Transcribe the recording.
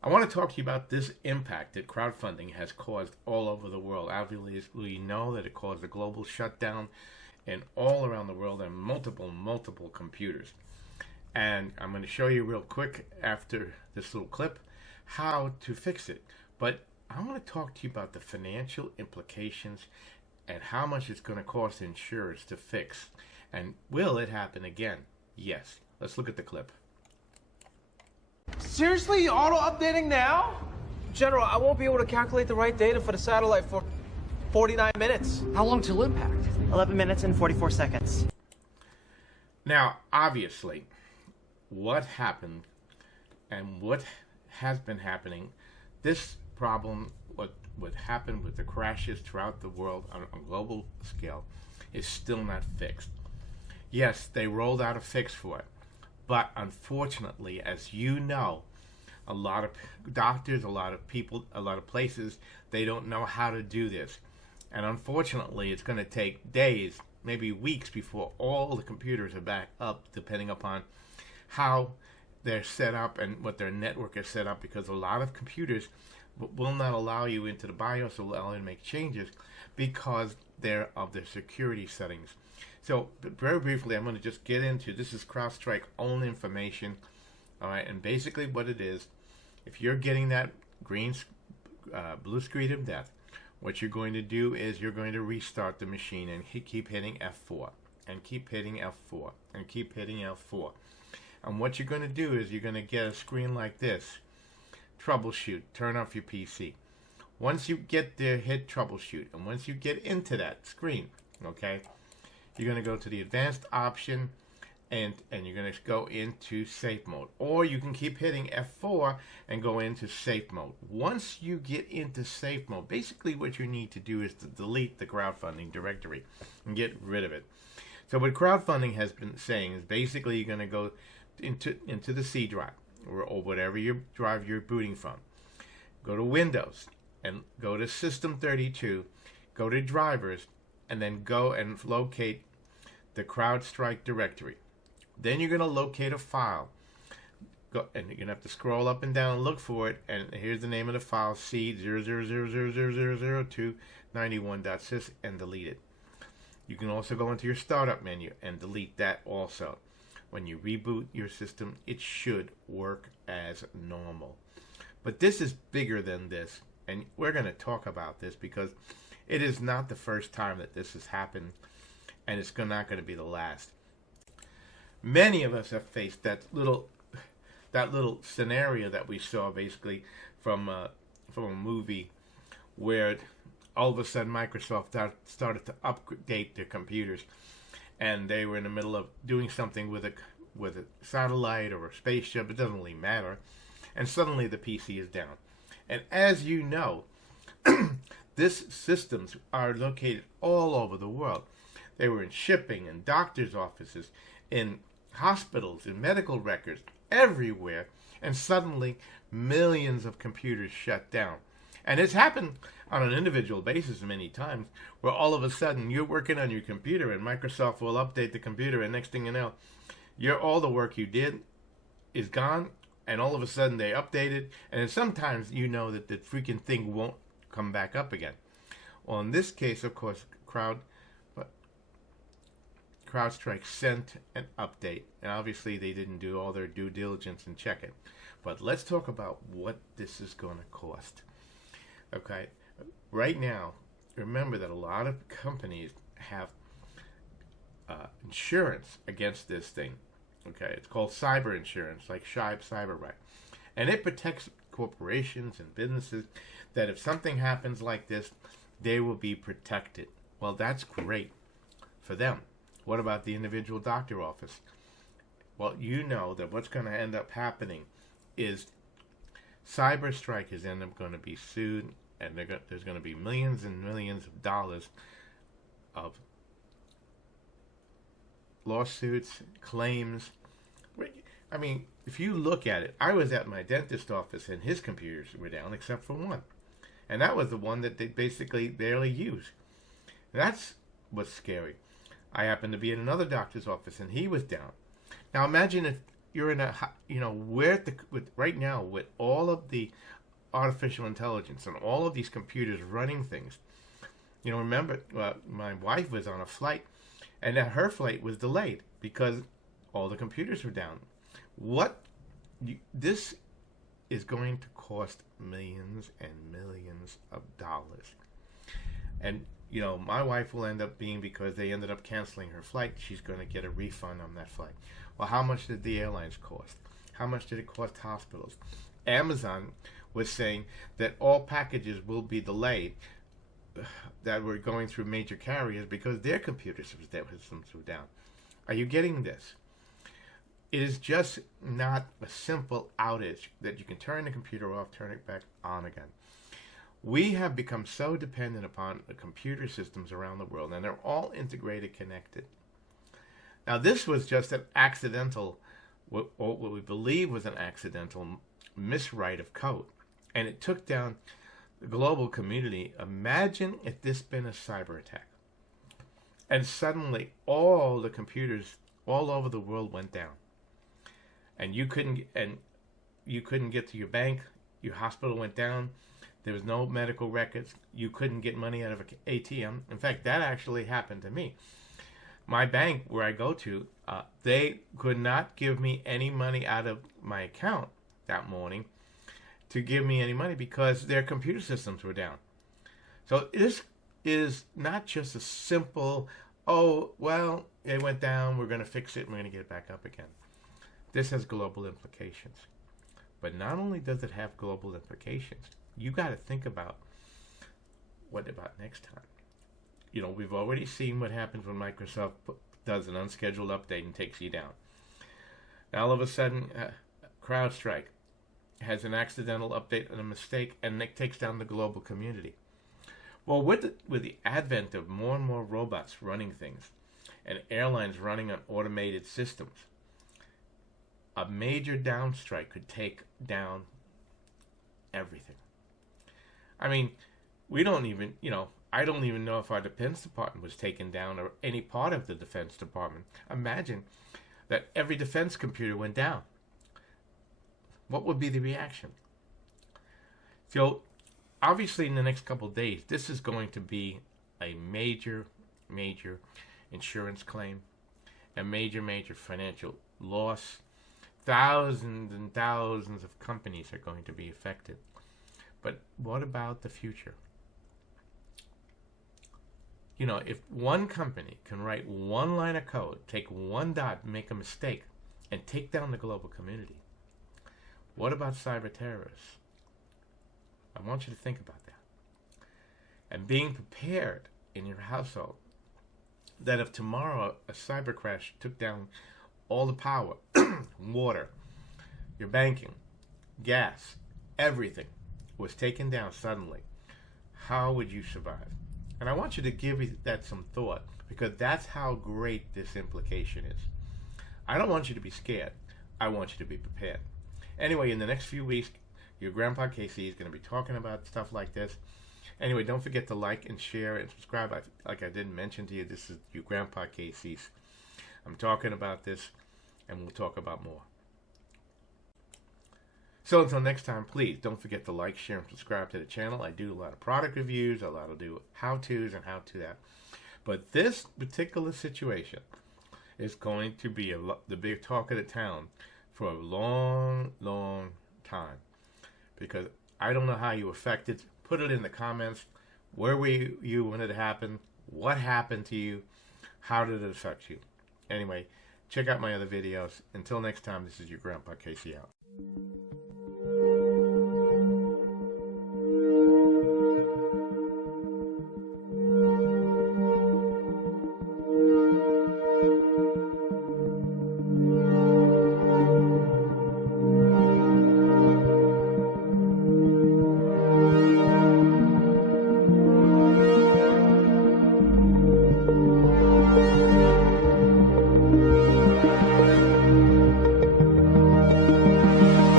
I want to talk to you about this impact that crowdfunding has caused all over the world. Obviously, we know that it caused a global shutdown and all around the world and multiple computers. And I'm going to show you real quick after this little clip how to fix it. But I want to talk to you about the financial implications and how much it's going to cost insurers to fix. And will it happen again? Yes. Let's look at the clip. Seriously? Auto-updating now? General, I won't be able to calculate the right data for the satellite for 49 minutes. How long till impact? 11 minutes and 44 seconds. Now, obviously, what happened and what has been happening, this problem, what happened with the crashes throughout the world on a global scale, is still not fixed. Yes, they rolled out a fix for it. But unfortunately, as you know, a lot of doctors, a lot of people, a lot of places, they don't know how to do this. And unfortunately, it's going to take days, maybe weeks before all the computers are back up, depending upon how they're set up and what their network is set up, because a lot of computers will not allow you into the BIOS or allow you to make changes because they're of their security settings. So very briefly, I'm going to just get into, this is CrowdStrike own information, all right, and basically what it is, if you're getting that blue screen of death, what you're going to do is you're going to restart the machine and keep hitting F4, and keep hitting F4, and keep hitting F4. And what you're going to do is you're going to get a screen like this, troubleshoot, turn off your PC. Once you get there, hit troubleshoot, and once you get into that screen, okay, you're going to go to the advanced option and you're going to go into safe mode. Or you can keep hitting F4 and go into safe mode. Once you get into safe mode, basically what you need to do is to delete the crowdfunding directory and get rid of it. So what crowdfunding has been saying is basically you're going to go into the C drive or whatever your drive you're booting from. Go to Windows and go to System 32, go to Drivers, and then go and locate the CrowdStrike directory. Then you're going to locate a file. And you're going to have to scroll up and down and look for it. And here's the name of the file, C000000291.sys, and delete it. You can also go into your startup menu and delete that also. When you reboot your system, it should work as normal. But this is bigger than this. And we're going to talk about this because it is not the first time that this has happened. And it's not going to be the last. Many of us have faced that little scenario that we saw basically from a movie where all of a sudden Microsoft started to update their computers, and they were in the middle of doing something with a satellite or a spaceship. It doesn't really matter, and suddenly the PC is down. And as you know, these systems are located all over the world. They were in shipping, in doctors' offices, in hospitals, in medical records, everywhere. And suddenly, millions of computers shut down. And it's happened on an individual basis many times, where all of a sudden you're working on your computer and Microsoft will update the computer, and next thing you know, all the work you did is gone, and all of a sudden they update it, and then sometimes you know that the freaking thing won't come back up again. Well, in this case, of course, CrowdStrike sent an update, and obviously they didn't do all their due diligence and check it. But let's talk about what this is going to cost. Okay, right now, remember that a lot of companies have insurance against this thing. Okay, it's called cyber insurance, like cyber, and it protects corporations and businesses that if something happens like this, they will be protected. Well, that's great for them. What about the individual doctor office? Well, you know that what's going to end up happening is CyberStrike is going to be sued, and there's going to be millions and millions of dollars of lawsuits, claims. I mean, if you look at it, I was at my dentist office and his computers were down except for one. And that was the one that they basically barely use. That's what's scary. I happened to be in another doctor's office and he was down. Now imagine if you're in a, with right now with all of the artificial intelligence and all of these computers running things. Remember, my wife was on a flight, and that her flight was delayed because all the computers were down. This is going to cost millions and millions of dollars. And, my wife will end up being, because they ended up canceling her flight, she's going to get a refund on that flight. Well, how much did the airlines cost? How much did it cost hospitals? Amazon was saying that all packages will be delayed that were going through major carriers because their computer systems were down. Are you getting this? It is just not a simple outage that you can turn the computer off, turn it back on again. We have become so dependent upon the computer systems around the world, and they're all integrated, connected. Now, this was just an accidental, what we believe was an accidental miswrite of code, and it took down the global community. Imagine if this been a cyber attack, and suddenly all the computers all over the world went down, and you couldn't get to your bank. Your hospital went down. There was no medical records. You couldn't get money out of an ATM. In fact, that actually happened to me. My bank, where I go to, they could not give me any money out of my account that morning to give me any money because their computer systems were down. So this is not just a simple, oh, well, it went down, we're going to fix it, and we're going to get it back up again. This has global implications. But not only does it have global implications, you got to think about what about next time. We've already seen what happens when Microsoft does an unscheduled update and takes you down. Now, all of a sudden, CrowdStrike has an accidental update and a mistake, and it takes down the global community. Well, with the advent of more and more robots running things and airlines running on automated systems, a major downstrike could take down everything. I mean, we don't even, I don't even know if our Defense Department was taken down or any part of the Defense Department. Imagine that every defense computer went down. What would be the reaction? So, obviously in the next couple of days, this is going to be a major, major insurance claim, a major, major financial loss. Thousands and thousands of companies are going to be affected. But what about the future? If one company can write one line of code, take one dot, make a mistake, and take down the global community, what about cyber terrorists? I want you to think about that. And being prepared in your household that if tomorrow a cyber crash took down all the power, water, your banking, gas, everything was taken down suddenly, how would you survive? And I want you to give that some thought, because that's how great this implication is. I don't want you to be scared. I want you to be prepared. Anyway, in the next few weeks, your Grandpa KC is going to be talking about stuff like this. Anyway, don't forget to like and share and subscribe. Like I didn't mention to you, this is your Grandpa KC's. I'm talking about this, and we'll talk about more. So until next time, please don't forget to like, share, and subscribe to the channel. I do a lot of product reviews, a lot of how-tos and how-to that. But this particular situation is going to be the big talk of the town for a long, long time. Because I don't know how you affected. Put it in the comments. Where were you when it happened? What happened to you? How did it affect you? Anyway, check out my other videos. Until next time, this is your Grandpa Casey out.